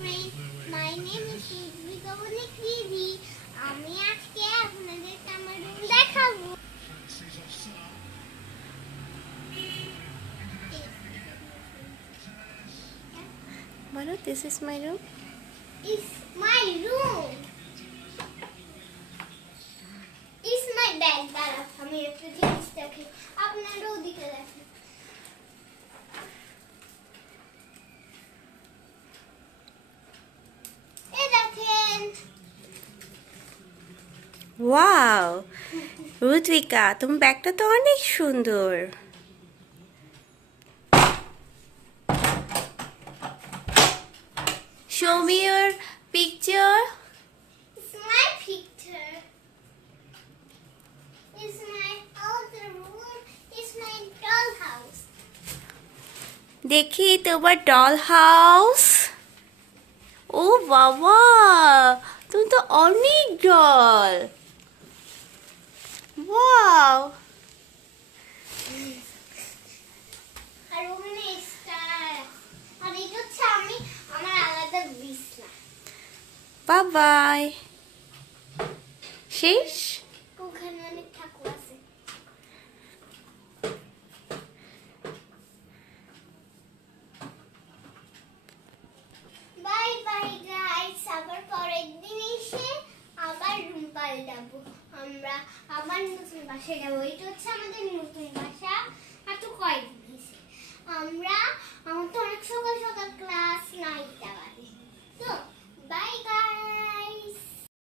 friend. My name is Rigabonik Didi. আমি আজকে আপনাদের আমার রুম দেখাবো। বলো, this is my room. It's my room. It's my bed. দাঁড়াও, আমি একটু জিনিস দেখি। আপনারা ওদিকে দেখেন। এই দেখেন। ওয়াও, রুদ্রিকা, তোমার ব্যাগটা তো অনেক সুন্দর। Show me your picture. It's my picture. It's my other room. It's my dollhouse. দেখি তোমার ডল হাউস। ও বাবা, তুমি তো অনেক ডল। ওয়াও, আর ওখানে স্টার। আর এটা হচ্ছে আমি আমার আলাদা বিছনা। Bye bye. শেষ? ওখানে অনেক ঠাকুর আছে। বাই বাই গাইস, আবার পরের দিন এসে আবার রুম পাল্টাবো। আমরা আবার নতুন বাসায় যাবো। এটা হচ্ছে আমাদের নতুন বাসা। আর তো কয়েকদিন হয়েছে। আমার তো অনেক সকাল সকাল ক্লাস 9টা বাজে। তো বাই গাইস।